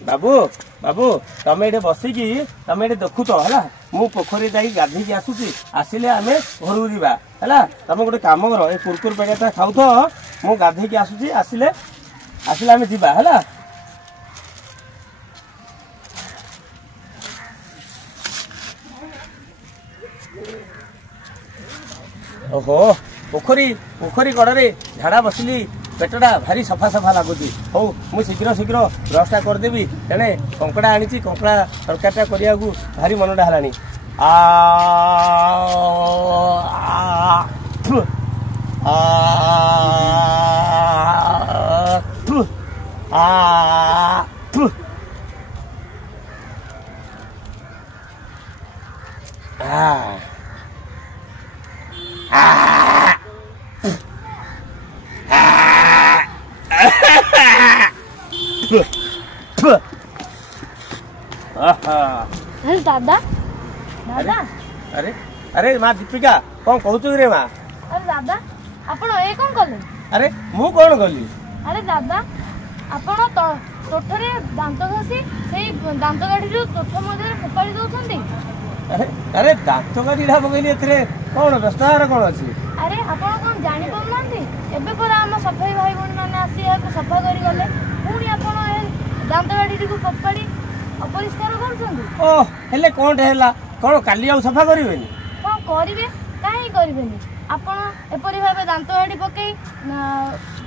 बाबू बाबू तमें ये बसिकी तमें ये देखु तो है मु पोखरी जाई गाधी आसूसी आसिले आमे घर जीवा है तुम गोटे कम कर ये कुरकुर पैकेटा खाऊ तो मु गाधी आसूसी आसिले आसिले आमे जीवा है। ओहो पोखरी पोखरी कड़े झाड़ा बसिली पेटटा भारी सफा सफा लगुच हौ मु शीघ्र शीघ्र ब्रशटा करदेवी तेणे कंकड़ा आनी कंकड़ा तरकारीटा करिया भारी मनटा है अरे दादा दादा अरे अरे माँ दीपिका कौन कहू रे माँ अरे दादा आपण ए कौन कले अरे मु कौन कली अरे दादा आपण तोठरे दांत घसी से दांत गाड़ी जो तोठ मधे फोपाड़ी दउछंती। अरे अरे दांत गाड़ी ढा पकैली एथरे कौन व्यवस्था कौन अछि। अरे आपण कौन जानि पमनांती एबे पर हम सफाई भाई बहन माने आसी याको सफा करी गले पुणी आपण ए दांत गाड़ी को फोपाड़ी अपरिष्कार करछंती। ओ हेले कोन हेला कोन काली आ सफा करिवेनी कोन करिवे काहे करिवेनी आपण एपरि भाबे दांत गाड़ी पकई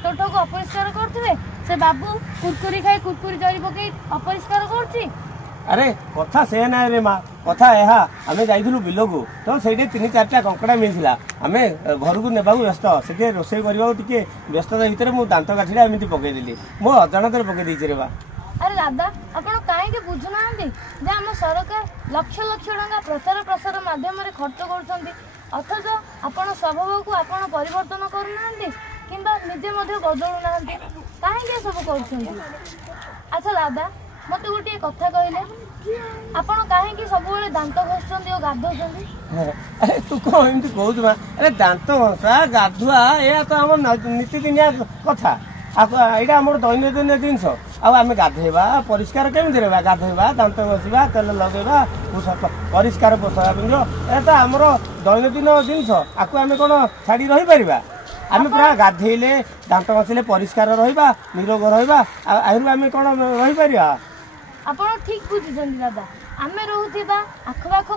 तोठ को अपरिष्कार करथिबे से बाबू कुरकुरी खाई कुरकुरी जरी पकई अपरिष्कार करछि। अरे कथा से ना रे माँ कथा यहा आमे जाइथिलु बिलो को तो सेठी 3-4टा कंकड़ा मिलथिला आमे घर को नेबा व्यस्त से रोषे करबा टिके व्यस्तता भितर मु दांत काठीला एमिति पकई देली मो अजाणत पकई दैछि रे बा। अरे दादा आपण काहे के बुझुनांती जे हम सरकार लक्ष लक्ष टंका प्रचार प्रसार माध्यम रे खर्च करछंती अथच आपण स्वभाव को आपण परिवर्तन करूनांती किंबा निजे मध्ये बदलुनांती काहे के सब करछंती। अच्छा दादा मते गोटे कथा कहले आपण काहे की सब बेले दांत घसछंती ओ गाधोछंती। अरे तू को एमती कहू मा अरे दांत घसा गाधुआ ए तो हम नीति दिनिया कथा यहाँ आम दैनंदिन जिनस आम गाधेवा परिष्कार केमी रहा गाधेवा दांत घसवा तेल लगेवा परिष्कार पोषाक पिंध ए तो आम दैनंदिन जिनस आपको आम कौन छाड़ी रही पार आम पूरा गाधेले दांत घसिले परिष्कार रहा निरोग रहा आहरी आम कौन रही पार। आपण ठीक बुझुछंती दादा आमे रहउथिबा आखपाख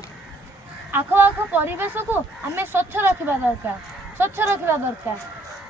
आखपाख परिवेश को आमे स्वच्छ रखिबा दरकार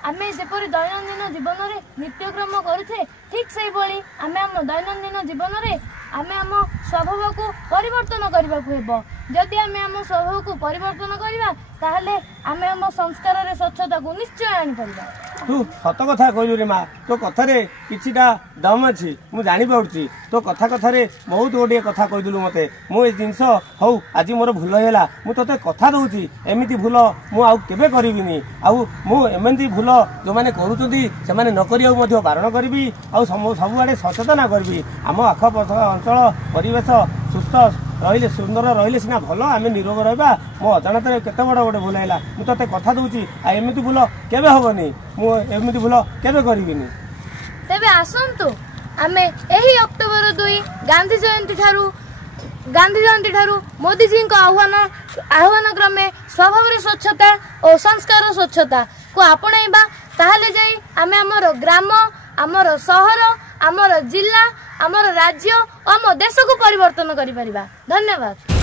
आमे जेपरि दैनंदिन जीवन रे नित्यक्रम करुथे ठीक से भली आमे हम दैनंदिन जीवन रे आमे हम स्वभाव को परिवर्तन करबा को हेबो जदि आमे हम स्वभाव को परिवर्तन करबा ताहले आमे हम संस्कार रे स्वच्छता को निश्चय आनी परबा। तू सत कथा कहलु रे माँ तो कथारे किछिटा दम अछि मु जानि पाउछि तो कथा कथारे बहुत गोटे कथा कहलु मते मु ए जिंस हौ आज मोर भूल हैला मु तते कथा दउछि एमिति भूल मु आउ केबे करिविनी आउ मु एमिति भूल जो माने करूछंती से माने न करिया मध्ये बारण करबी आउ सब आडे सचेतन करबी आम आखपाख अंचल परिवेश सुस्थ रहिले सुंदर रहिले सिना भल आम निरोग रहा मो अजाणत केते बड़ गोटे भूल है मुझे ते कथा दूची एमती भूल केबे हबनी मुझे भूल केबे करिविनी। तेबे आसंतु आमे एही अक्टोबर 2 गांधी जयंती ठारू मोदी जी को आह्वान क्रमे स्वभाव रे स्वच्छता और संस्कार स्वच्छता को आपणैबा ताहले जाई आमे हमर ग्राम आमर शहर आमर जिला आमर राज्य और आम देश को परिवर्तन करि परिबा। धन्यवाद।